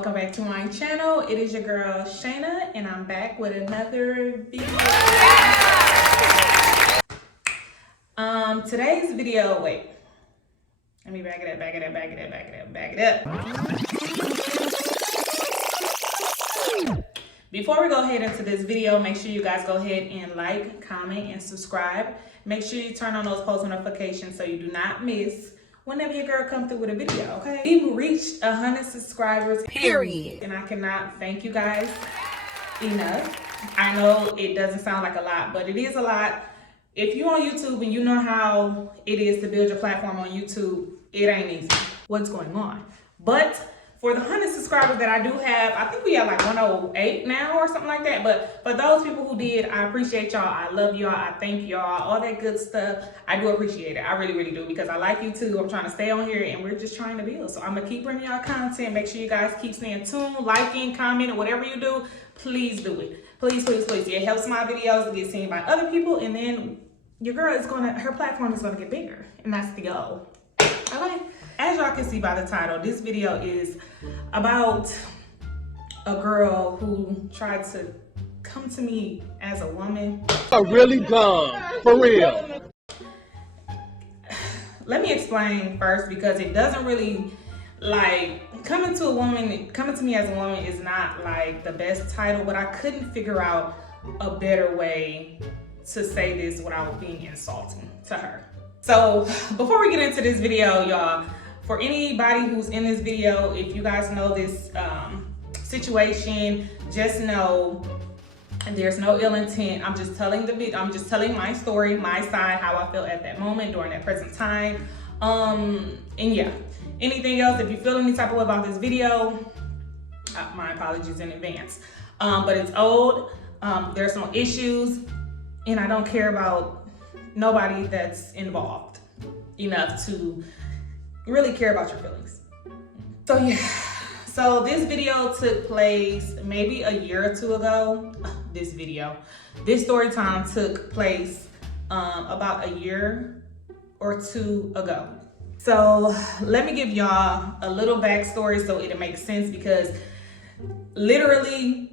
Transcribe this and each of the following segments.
welcome back to my channel. It is your girl Shayna and I'm back with another video. Today's video, wait, let me back it up. Before we go ahead into this video, make sure you guys go ahead and like, comment, and subscribe. Make sure you turn on those post notifications so you do not miss whenever your girl comes through with a video, okay? We've reached 100 subscribers, period. And I cannot thank you guys enough. I know it doesn't sound like a lot, but it is a lot. If you're on YouTube and you know how it is to build your platform on YouTube, it ain't easy. What's going on? But for the 100 subscribers that I do have, I think we have like 108 now or something like that. But for those people who did, I appreciate y'all. I love y'all. I thank y'all. All that good stuff. I do appreciate it. I really, really do, because I like you too. I'm trying to stay on here and we're just trying to build. So I'm going to keep bringing y'all content. Make sure you guys keep staying tuned, liking, commenting, whatever you do. Please do it. Please, please, please. It helps my videos get seen by other people. And then your girl is her platform is going to get bigger. And that's the goal. Okay. As y'all can see by the title, this video is about a girl who tried to come to me as a woman. Really dumb, for real. Let me explain first, because it doesn't really, like, coming to me as a woman is not like the best title, but I couldn't figure out a better way to say this without being insulting to her. So before we get into this video, y'all, for anybody who's in this video, if you guys know this situation, just know there's no ill intent. I'm just telling my story, my side, how I felt at that moment during that present time. And yeah, anything else, if you feel any type of way about this video, my apologies in advance. But it's old, there's some issues, and I don't care about nobody that's involved enough to really care about your feelings. So yeah, so this video took place maybe a year or two ago. This story time took place about a year or two ago. So let me give y'all a little backstory so it'll make sense, because literally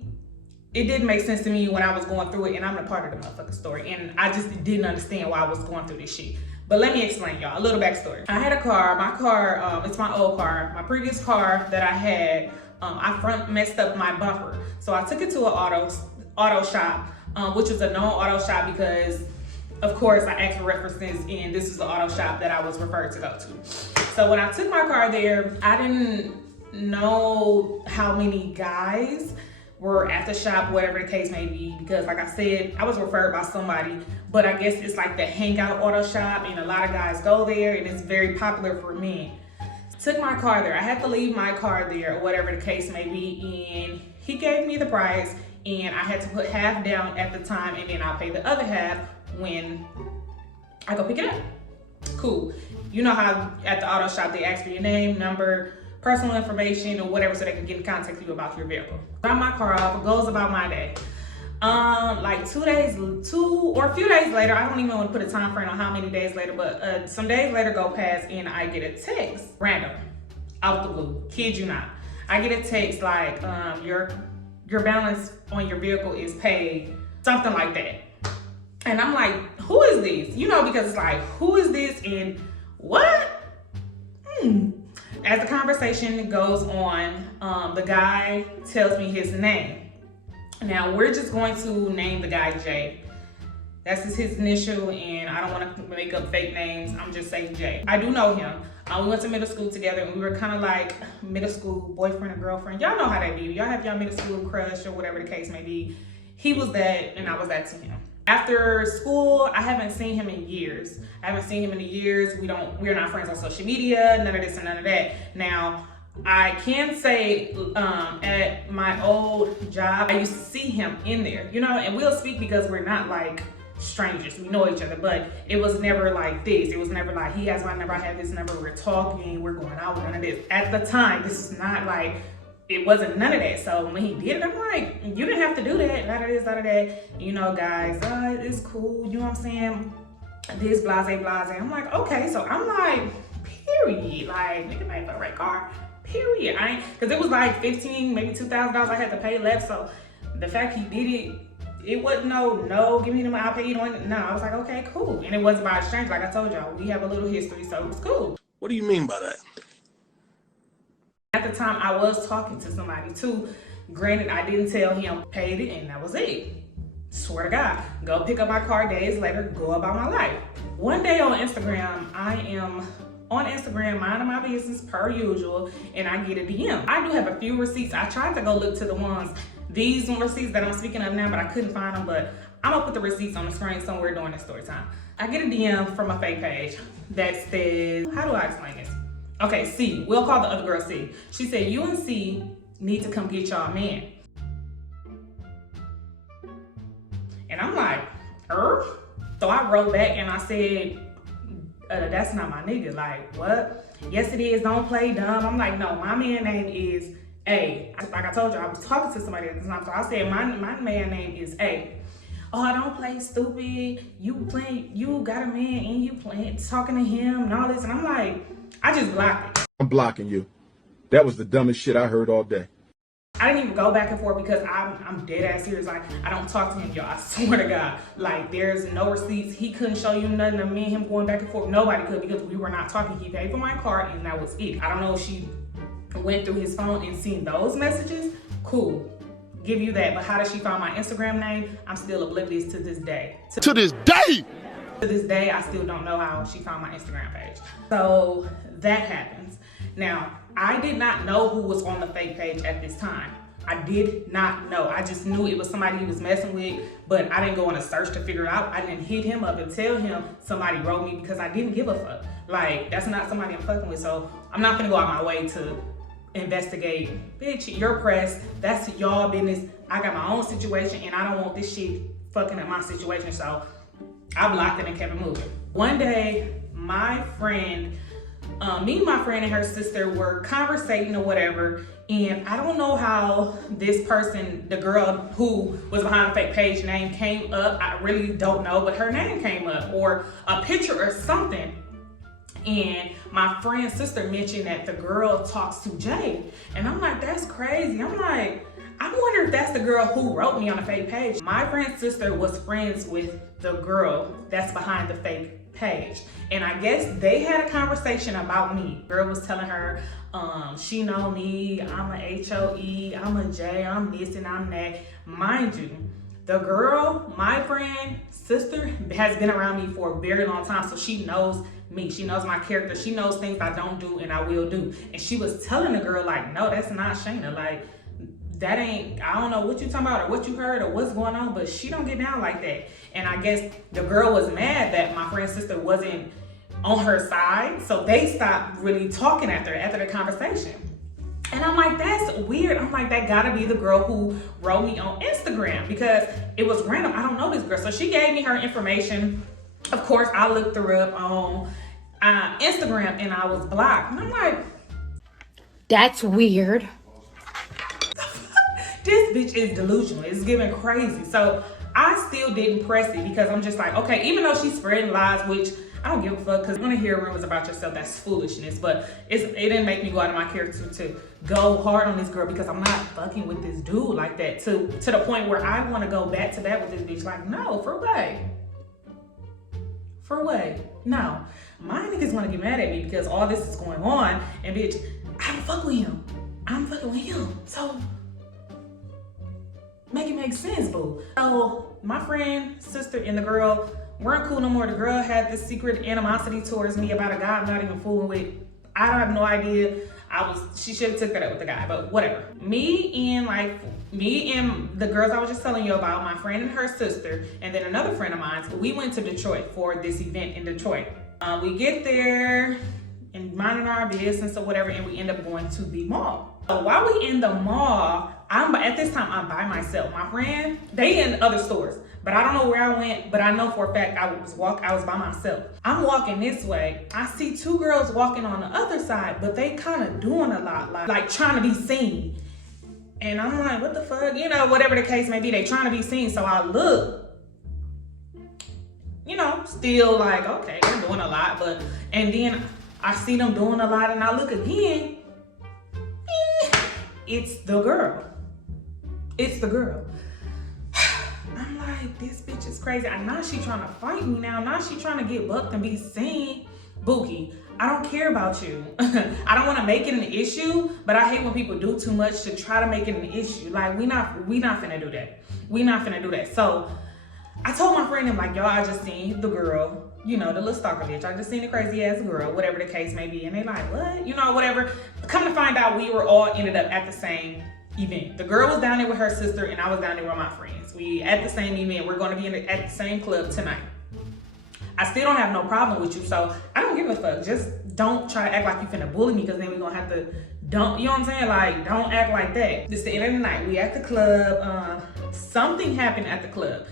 it didn't make sense to me when I was going through it, and I'm a part of the motherfucking story, and I just didn't understand why I was going through this shit. But let me explain y'all a little backstory. I had a car, my car, it's my old car. My previous car that I had, I messed up my bumper. So I took it to an auto shop, which was a known auto shop because, of course, I asked for references, and this is the auto shop that I was referred to go to. So when I took my car there, I didn't know how many guys were at the shop, whatever the case may be, because like I said, I was referred by somebody, but I guess it's like the hangout auto shop, and a lot of guys go there, and it's very popular for men. Took my car there. I had to leave my car there, or whatever the case may be, and he gave me the price, and I had to put half down at the time, and then I'll pay the other half when I go pick it up. Cool. You know how at the auto shop they ask for your name, number, personal information, or whatever, so they can get in contact with you about your vehicle. Drop my car off, it goes about my day. Like a few days later, I don't even want to put a time frame on how many days later, but some days later go past, and I get a text, random, out the blue, kid you not. I get a text like, your balance on your vehicle is paid, something like that. And I'm like, who is this? You know, because it's like, who is this and what? As the conversation goes on, the guy tells me his name. Now, we're just going to name the guy Jay. That's his initial, and I don't want to make up fake names. I'm just saying Jay. I do know him. We went to middle school together, and we were kind of like middle school boyfriend and girlfriend. Y'all know how that be. Y'all have y'all middle school crush or whatever the case may be. He was that, and I was that to him. After school, I haven't seen him in years. We're not friends on social media, none of this and none of that. Now, I can say at my old job, I used to see him in there, you know, and we'll speak because we're not like strangers. We know each other, but it was never like this. It was never like, he has my number, I have this number, we're talking, we're going out, none of this. At the time, this is not like, it wasn't none of that. So when he did it, I'm like, you didn't have to do that, none of this, none of that. You know, guys, it's cool, you know what I'm saying? This, blase, blase. I'm like, okay, so I'm like, period. Like, nigga made for a red car, period. I ain't, because it was like $15, maybe $2,000 I had to pay left. So the fact he did it, it wasn't no, give me the money, I'll pay you. No, I was like, okay, cool. And it wasn't by exchange. Like I told y'all, we have a little history, so it was cool. What do you mean by that? At the time, I was talking to somebody too. Granted, I didn't tell him, paid it, and that was it. Swear to God, go pick up my car days later, go about my life. One day on Instagram, I am on Instagram minding my business per usual, and I get a DM. I do have a few receipts. I tried to go look to the ones, these receipts that I'm speaking of now, but I couldn't find them, but I'm gonna put the receipts on the screen somewhere during the story time. I get a DM from a fake page that says, how do I explain this? Okay, C, we'll call the other girl C. She said, you and C need to come get y'all man. And I'm like, So I wrote back and I said, that's not my nigga. Like, what? Yes, it is. Don't play dumb. I'm like, no, my man name is A. Like I told you, I was talking to somebody at the time. So I said, my man name is A. Oh, I don't play stupid. You got a man and you talking to him and all this. And I'm like, I just blocked it. I'm blocking you. That was the dumbest shit I heard all day. I didn't even go back and forth because I'm dead ass serious. Like, I don't talk to him, y'all. I swear to God. Like, there's no receipts. He couldn't show you nothing of me and him going back and forth. Nobody could because we were not talking. He paid for my car and that was it. I don't know if she went through his phone and seen those messages. Cool. Give you that. But how did she find my Instagram name? I'm still oblivious to this day. To this day! To this day, I still don't know how she found my Instagram page. So that happens. Now, I did not know who was on the fake page at this time. I did not know. I just knew it was somebody he was messing with, but I didn't go on a search to figure it out. I didn't hit him up and tell him somebody wrote me because I didn't give a fuck. Like, that's not somebody I'm fucking with, so I'm not gonna go out my way to investigate. Bitch, your press, that's y'all business. I got my own situation and I don't want this shit fucking up my situation, so I blocked it and kept it moving. One day, my friend, me, my friend, and her sister were conversating or whatever, and I don't know how this person, the girl who was behind the fake page name came up. I really don't know, but her name came up, or a picture or something. And my friend's sister mentioned that the girl talks to Jay. And I'm like, that's crazy. I'm like, I wonder if that's the girl who wrote me on the fake page. My friend's sister was friends with the girl that's behind the fake page. And I guess they had a conversation about me. Girl was telling her, she know me, I'm a HOE, I'm a J, I'm this and I'm that. Mind you, the girl, my friend, sister, has been around me for a very long time, so she knows me. She knows my character. She knows things I don't do and I will do. And she was telling the girl, like, no, that's not Shayna. Like, that ain't, I don't know what you talking about or what you heard or what's going on, but she don't get down like that. And I guess the girl was mad that my friend's sister wasn't on her side, so they stopped really talking after the conversation. And I'm like, that's weird. I'm like, that gotta be the girl who wrote me on Instagram because it was random. I don't know this girl. So she gave me her information. Of course, I looked her up on Instagram and I was blocked. And I'm like, that's weird. This bitch is delusional. It's giving crazy. So I still didn't press it because I'm just like, okay, even though she's spreading lies, which I don't give a fuck because you want to hear rumors about yourself, that's foolishness. But it didn't make me go out of my character to go hard on this girl because I'm not fucking with this dude like that to the point where I want to go back to back with this bitch. Like, no, for what? For what? No. My niggas want to get mad at me because all this is going on and bitch, I don't fuck with him. I'm fucking with him. So make it make sense, boo. So my friend, sister, and the girl weren't cool no more. The girl had this secret animosity towards me about a guy I'm not even fooling with. I don't have no idea. She should have took that up with the guy, but whatever. Me and the girls I was just telling you about, my friend and her sister, and then another friend of mine, we went to Detroit for this event in Detroit. We get there and minding our business or whatever, and we end up going to the mall. So while we in the mall, at this time I'm by myself. My friend, they in other stores, but I don't know where I went, but I know for a fact I was by myself. I'm walking this way. I see two girls walking on the other side, but they kind of doing a lot, like trying to be seen. And I'm like, what the fuck? You know, whatever the case may be, they trying to be seen. So I look, you know, still like, okay, they're doing a lot, and then I see them doing a lot and I look again it's the girl. It's the girl. I'm like, this bitch is crazy. And now she trying to fight me now. Now she trying to get bucked and be seen. Bookie, I don't care about you. I don't want to make it an issue, but I hate when people do too much to try to make it an issue. Like, we not finna do that. We not finna do that. So I told my friend, I'm like, y'all, I just seen the girl, you know, the little stalker bitch. I just seen the crazy ass girl, whatever the case may be. And they like, what? You know, whatever. Come to find out, we were all ended up at the same event. The girl was down there with her sister and I was down there with my friends. We at the same event. We're going to be at the same club tonight. I still don't have no problem with you, so I don't give a fuck. Just don't try to act like you finna bully me, because then we're gonna have to don't, you know what I'm saying? Like, don't act like that. This is the end of the night. We at the club. Something happened at the club.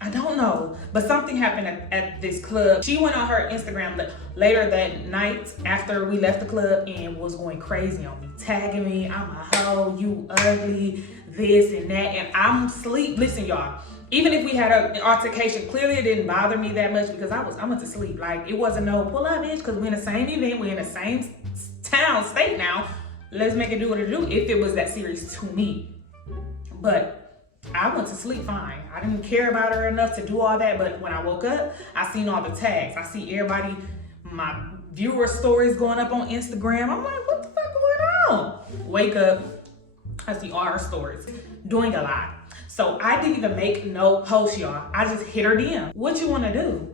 I don't know, but something happened at this club. She went on her Instagram later that night after we left the club and was going crazy on me, tagging me, I'm a hoe, you ugly, this and that, and I'm asleep. Listen, y'all, even if we had an altercation, clearly it didn't bother me that much because I went to sleep. Like, it wasn't no pull up, bitch, because we're in the same event, we're in the same town, state now. Let's make it do what it do if it was that serious to me. But I went to sleep fine. I didn't care about her enough to do all that, but when I woke up, I seen all the tags. I see everybody, my viewer stories going up on Instagram. I'm like, what the fuck going on? Wake up, I see all her stories, doing a lot. So I didn't even make no post, y'all. I just hit her DM. What you wanna do?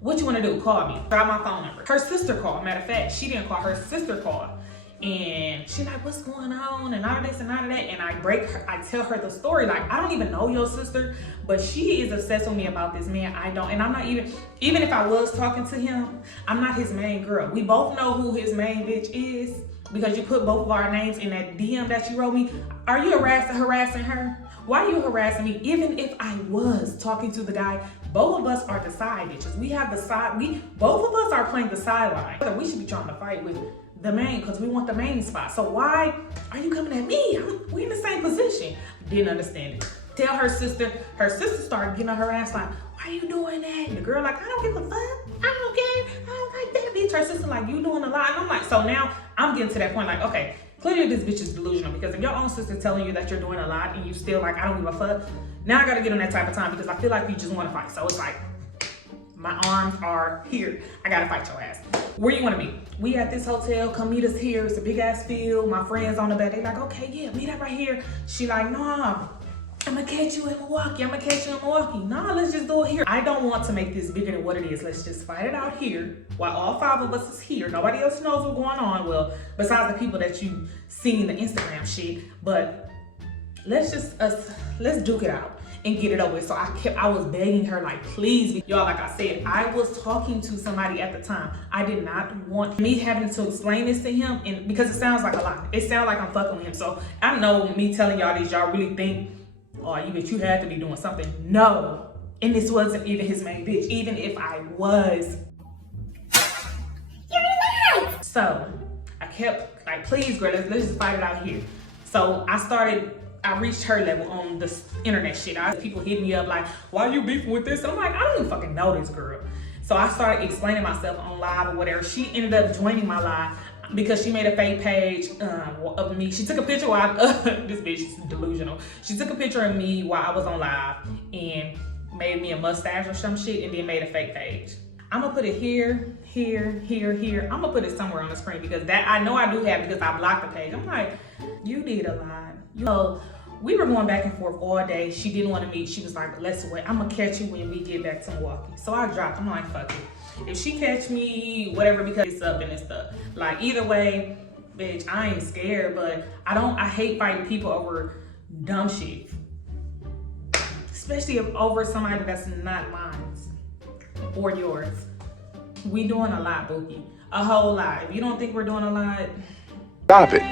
What you wanna do? Call me. Try my phone number. Her sister called. Matter of fact, she didn't call, her sister called. And she's like, what's going on? And all of this and all of that. And I tell her the story. Like, I don't even know your sister, but she is obsessed with me about this man. I don't, and I'm not even if I was talking to him, I'm not his main girl. We both know who his main bitch is because you put both of our names in that DM that you wrote me. Are you harassing her? Why are you harassing me? Even if I was talking to the guy, both of us are the side bitches. We have the side, both of us are playing the sideline. We should be trying to fight with the main, because we want the main spot. So why are you coming at me? We in the same position. Didn't understand it. Tell her sister started getting on her ass like, why are you doing that? And the girl like, I don't give a fuck. I don't care. I don't like that bitch. Her sister like, you doing a lot. And I'm like, so now I'm getting to that point like, okay, clearly this bitch is delusional, because if your own sister telling you that you're doing a lot and you still like, I don't give a fuck, now I gotta get on that type of time because I feel like you just want to fight. So it's like, my arms are here. I gotta fight your ass. Where you wanna be? We at this hotel, come meet us here. It's a big ass field. My friends on the bed, they like, okay, yeah, meet up right here. She like, nah, I'm gonna catch you in Milwaukee. Nah, let's just do it here. I don't want to make this bigger than what it is. Let's just fight it out here while all 5 of us is here. Nobody else knows what's going on. Well, besides the people that you seen the Instagram shit, but let's duke it out and get it over with. So I was begging her like, please, y'all, like I said, I was talking to somebody at the time. I did not want me having to explain this to him, and because it sounds like a lot. It sounds like I'm fucking with him. So I know me telling y'all these, y'all really think, oh, you had to be doing something. No, and this wasn't even his main bitch, even if I was. So I kept like, please, girl, let's just fight it out here. So I reached her level on the internet shit. People hit me up like, why are you beefing with this? I'm like, I don't even fucking know this girl. So I started explaining myself on live or whatever. She ended up joining my live because she made a fake page of me. She took a picture while this bitch is delusional. She took a picture of me while I was on live and made me a mustache or some shit and then made a fake page. I'm gonna put it here, here, here, here. I'm gonna put it somewhere on the screen because that I know I do have because I blocked the page. I'm like, you did a lot. We were going back and forth all day. She didn't want to meet. She was like, let's wait. I'm gonna catch you when we get back to Milwaukee. So I dropped. I'm like, fuck it. If she catch me, whatever, because it's up and it's stuff. Like, either way, bitch, I ain't scared, but I hate fighting people over dumb shit. Especially over somebody that's not mine or yours. We doing a lot, Bookie. A whole lot. If you don't think we're doing a lot, Stop it.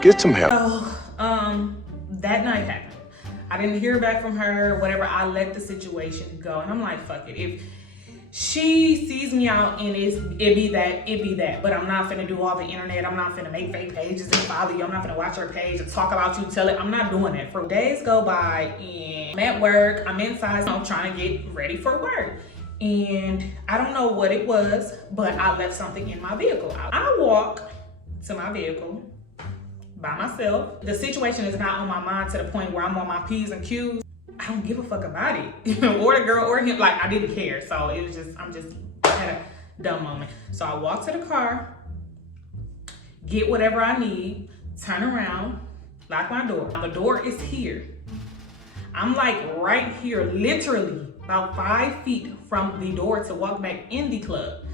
Get some help. So, that night happened. I didn't hear back from her, whatever. I let the situation go. And I'm like, fuck it. If she sees me out and it be that. But I'm not finna do all the internet. I'm not finna make fake pages and follow you. I'm not finna watch her page and talk about you, tell it. I'm not doing that. For days go by and I'm at work. I'm inside. So I'm trying to get ready for work. And I don't know what it was, but I left something in my vehicle. I walk to my vehicle by myself. The situation is not on my mind to the point where I'm on my P's and Q's. I don't give a fuck about it. Or the girl or him, like I didn't care. So it was just, I had a dumb moment. So I walk to the car, get whatever I need, turn around, lock my door. The door is here. I'm like right here, literally about 5 feet from the door to walk back in the club.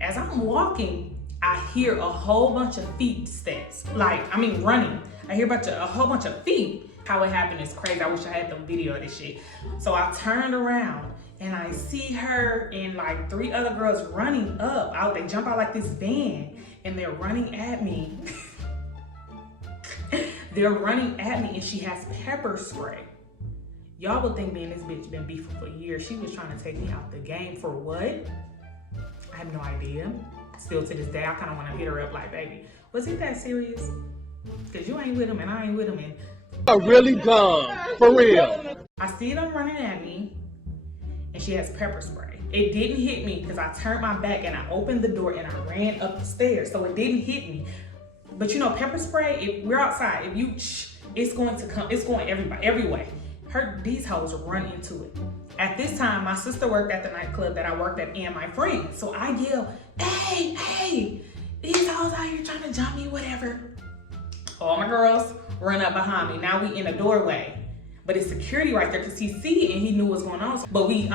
As I'm walking, I hear a whole bunch of feet steps. Running. I hear a whole bunch of feet. How it happened is crazy. I wish I had the video of this shit. So I turned around and I see her and like 3 other girls running up. They jump out like this van and they're running at me. They're running at me and she has pepper spray. Y'all would think me and this bitch been beefing for years. She was trying to take me out the game for what? I have no idea. Still to this day, I kind of want to hit her up like, baby, was it that serious? Because you ain't with him and I ain't with him. And are really dumb, for real. I see them running at me and she has pepper spray. It didn't hit me because I turned my back and I opened the door and I ran up the stairs. So it didn't hit me. But you know, pepper spray, if we're outside, if you, it's going to come, it's going every way. These hoes run into it. At this time, my sister worked at the nightclub that I worked at and my friend. So I yell, hey, these hoes out here trying to jump me, whatever. All my girls run up behind me. Now we in a doorway, but it's security right there because he see it and he knew what's going on. But we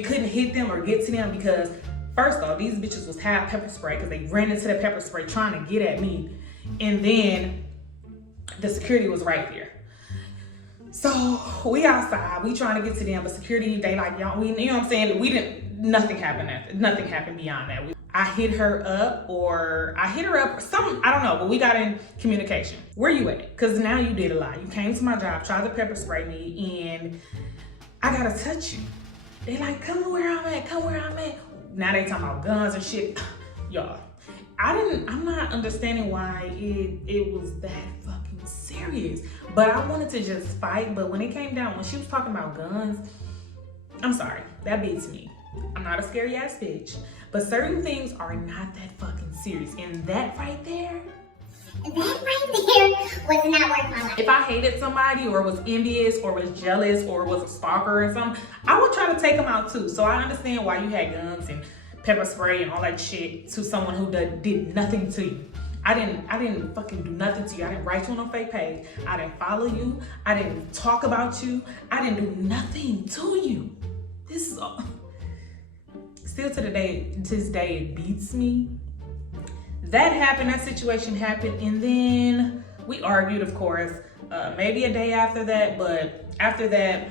couldn't hit them or get to them because first off, these bitches was half pepper spray because they ran into the pepper spray trying to get at me. And then the security was right there. So we outside, we trying to get to them, but security, they like, y'all, you know what I'm saying? Nothing happened beyond that. I hit her up something, I don't know, but we got in communication. Where you at? Because now you did a lot. You came to my job, tried to pepper spray me, and I gotta touch you. They like, come where I'm at. Now they talking about guns and shit. Y'all, I'm not understanding why it was that fucking serious. But I wanted to just fight, but when it came down, when she was talking about guns, I'm sorry, that beats me. I'm not a scary ass bitch, but certain things are not that fucking serious. And that right there was not worth my life. If I hated somebody or was envious or was jealous or was a stalker or something, I would try to take them out too. So I understand why you had guns and pepper spray and all that shit to someone who did nothing to you. I didn't fucking do nothing to you. I didn't write you on a fake page. I didn't follow you. I didn't talk about you. I didn't do nothing to you. This is all. Still to this day, it beats me. That happened, that situation happened, and then we argued, of course, maybe a day after that, but after that,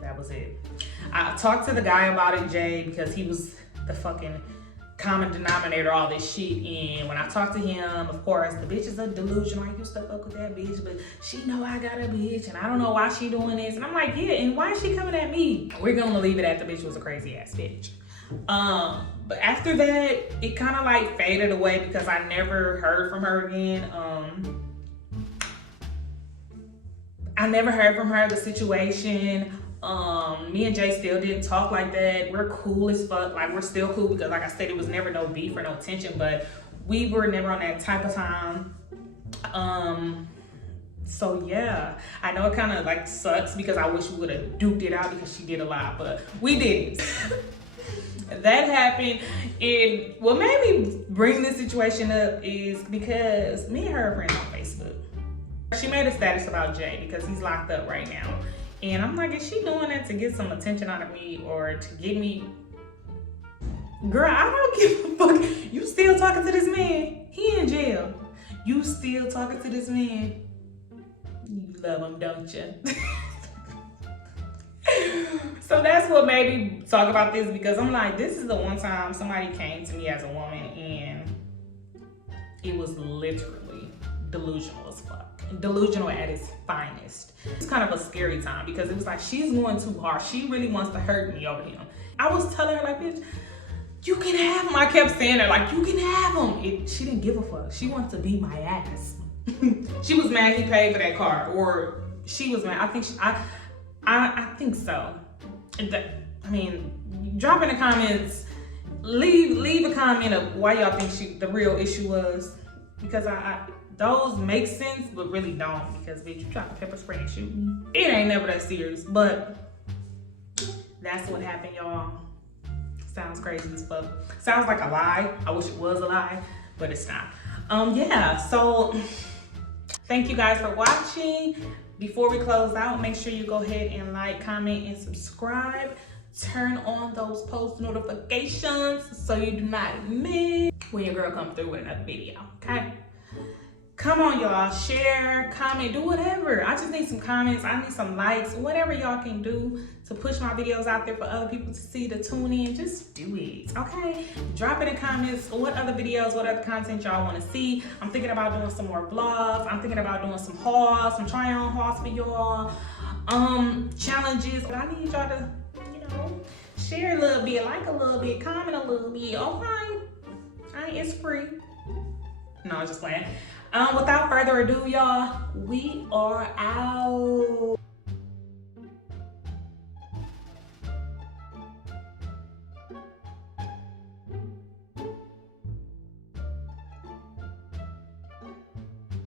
that was it. I talked to the guy about it, Jay, because he was the fucking common denominator, all this shit. And when I talked to him, of course, the bitch is a delusional. I used to fuck with that bitch, but she know I got a bitch and I don't know why she doing this. And I'm like, yeah, and why is she coming at me? We're gonna leave it at the bitch was a crazy ass bitch. But after that, it kind of like faded away because I never heard from her again. I never heard from her, the situation. Me and Jay still didn't talk like that. We're cool as fuck. Like, we're still cool because, like I said, it was never no beef or no tension, but we were never on that type of time. So yeah, I know it kind of like sucks because I wish we would have duked it out because she did a lot, but we didn't. That happened. And what made me bring this situation up is because me and her are friends on Facebook. She made a status about Jay because he's locked up right now. And I'm like, is she doing that to get some attention out of me or to get me? Girl, I don't give a fuck. You still talking to this man? He in jail. You still talking to this man? You love him, don't you? So that's what made me talk about this, because I'm like, this is the one time somebody came to me as a woman and it was literally delusional as fuck. Delusional at its finest. It's kind of a scary time because it was like, she's going too hard. She really wants to hurt me over him. I was telling her like, bitch, you can have him. I kept saying her like, you can have him. She didn't give a fuck. She wants to beat my ass. She was mad he paid for that car, or she was mad. I think so. I mean, drop in the comments, leave a comment of why y'all think the real issue was. because I those make sense, but really don't, because bitch, you try to pepper spray and shoot me. It ain't never that serious, but that's what happened, y'all. Sounds crazy as fuck. Sounds like a lie. I wish it was a lie, but it's not. Yeah, so thank you guys for watching. Before we close out, make sure you go ahead and like, comment, and subscribe. Turn on those post notifications so you do not miss when your girl comes through with another video, okay? Come on, y'all. Share, comment, do whatever. I just need some comments. I need some likes. Whatever y'all can do to push my videos out there for other people to see, to tune in. Just do it, okay? Drop it in comments. What other videos, what other content y'all want to see? I'm thinking about doing some more vlogs. I'm thinking about doing some hauls, some try-on hauls for y'all. Challenges. But I need y'all to, share a little bit, like a little bit, comment a little bit, okay? It's free. No, I'm just playing. Without further ado, y'all, we are out.